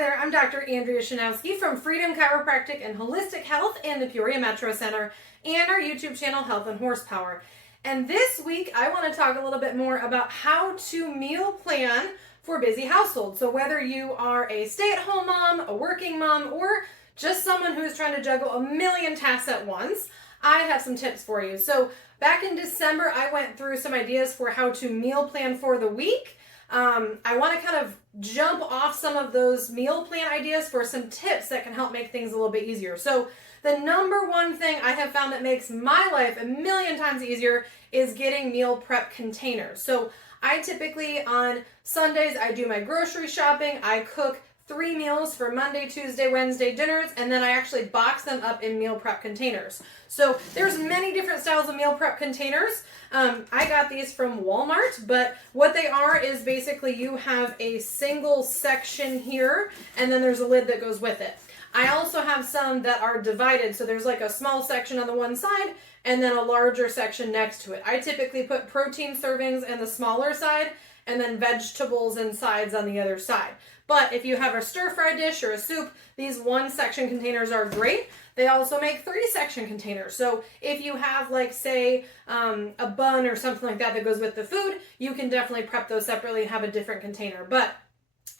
there, I'm Dr. Andrea Schnowske from Freedom Chiropractic and Holistic Health in the Peoria Metro Center and our YouTube channel, Health and Horsepower. And this week, I want to talk a little bit more about how to meal plan for busy households. So whether you are a stay-at-home mom, a working mom, or just someone who is trying to juggle a million tasks at once, I have some tips for you. So back in December, I went through some ideas for how to meal plan for the week. I want to kind of jump off some of those meal plan ideas for some tips that can help make things a little bit easier. So the number one thing I have found that makes my life a million times easier is getting meal prep containers. So I typically on Sundays, I do my grocery shopping. I cook 3 meals for Monday, Tuesday, Wednesday dinners, and then I actually box them up in meal prep containers. So there's many different styles of meal prep containers. I got these from Walmart, but what they are is basically you have a single section here, and then there's a lid that goes with it. I also have some that are divided, so there's like a small section on the one side, and then a larger section next to it. I typically put protein servings in the smaller side, and then vegetables and sides on the other side. But if you have a stir-fry dish or a soup, these one-section containers are great. They also make 3-section containers. So if you have, like, say, a bun or something like that that goes with the food, you can definitely prep those separately and have a different container. But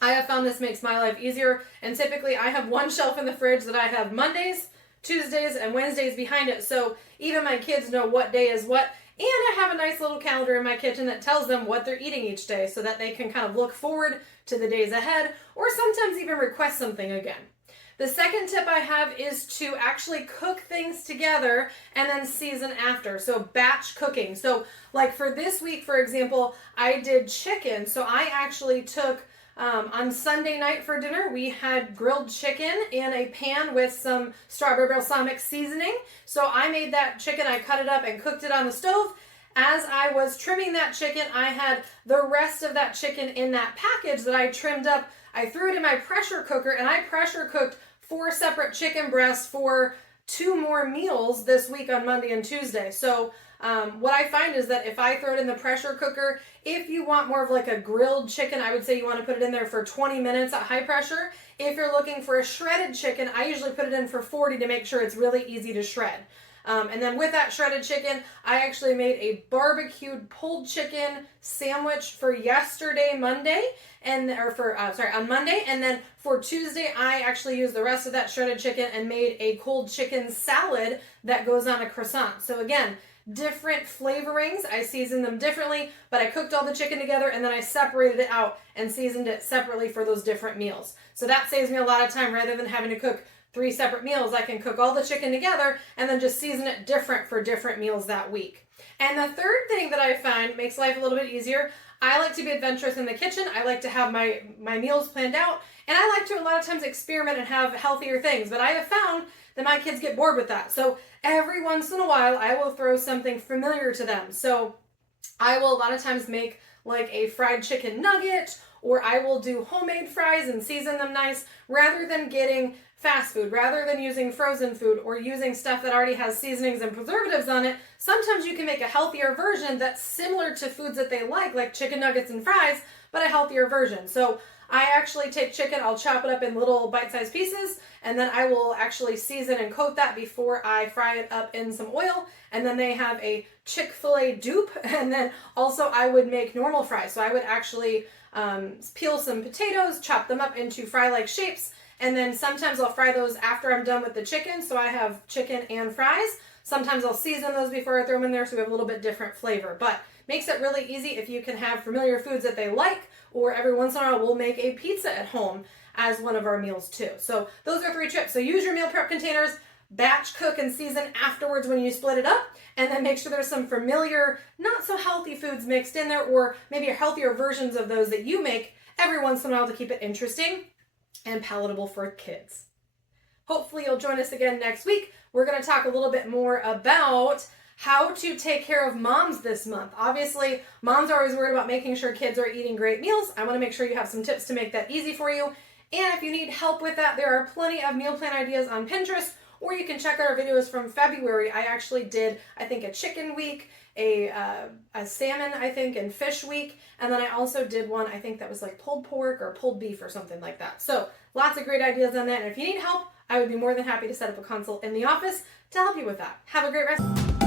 I have found this makes my life easier. And typically I have one shelf in the fridge that I have Mondays, Tuesdays, and Wednesdays behind it. So even my kids know what day is what. And I have a nice little calendar in my kitchen that tells them what they're eating each day so that they can kind of look forward to the days ahead or sometimes even request something again. The second tip I have is to actually cook things together and then season after. So batch cooking. So like for this week, for example, I did chicken. So I actually took on Sunday night for dinner, we had grilled chicken in a pan with some strawberry balsamic seasoning. So I made that chicken, I cut it up and cooked it on the stove. As I was trimming that chicken, I had the rest of that chicken in that package that I trimmed up. I threw it in my pressure cooker and I pressure cooked 4 separate chicken breasts for 2 more meals this week on Monday and Tuesday. So what I find is that if I throw it in the pressure cooker, if you want more of like a grilled chicken, I would say you want to put it in there for 20 minutes at high pressure. If you're looking for a shredded chicken, I usually put it in for 40 to make sure it's really easy to shred. And then with that shredded chicken, I actually made a barbecued pulled chicken sandwich for yesterday, Monday, on Monday. And then for Tuesday, I actually used the rest of that shredded chicken and made a cold chicken salad that goes on a croissant. So again, different flavorings. I seasoned them differently, but I cooked all the chicken together and then I separated it out and seasoned it separately for those different meals. So that saves me a lot of time rather than having to cook 3 separate meals. I can cook all the chicken together and then just season it different for different meals that week. And the third thing that I find makes life a little bit easier, I like to be adventurous in the kitchen. I like to have my meals planned out, and I like to a lot of times experiment and have healthier things, but I have found that my kids get bored with that. So every once in a while, I will throw something familiar to them. So I will a lot of times make like a fried chicken nugget, or I will do homemade fries and season them nice rather than getting fast food, rather than using frozen food or using stuff that already has seasonings and preservatives on it. Sometimes you can make a healthier version that's similar to foods that they like chicken nuggets and fries, but a healthier version. So I actually take chicken, I'll chop it up in little bite-sized pieces, and then I will actually season and coat that before I fry it up in some oil. And then they have a Chick-fil-A dupe, and then also I would make normal fries. So I would actually peel some potatoes, chop them up into fry-like shapes, and then sometimes I'll fry those after I'm done with the chicken, so I have chicken and fries. Sometimes I'll season those before I throw them in there so we have a little bit different flavor. But makes it really easy if you can have familiar foods that they like, or every once in a while we'll make a pizza at home as one of our meals too. So those are 3 tips. So use your meal prep containers, batch cook and season afterwards when you split it up, and then make sure there's some familiar, not so healthy foods mixed in there, or maybe healthier versions of those that you make every once in a while to keep it interesting and palatable for kids. Hopefully you'll join us again next week. We're going to talk a little bit more about how to take care of moms this month. Obviously, moms are always worried about making sure kids are eating great meals. I want to make sure you have some tips to make that easy for you. And if you need help with that, there are plenty of meal plan ideas on Pinterest, or you can check out our videos from February. I actually did, I think, a chicken week a salmon, I think, and fish week. And then I also did one, I think that was like pulled pork or pulled beef or something like that. So lots of great ideas on that. And if you need help, I would be more than happy to set up a consult in the office to help you with that. Have a great rest.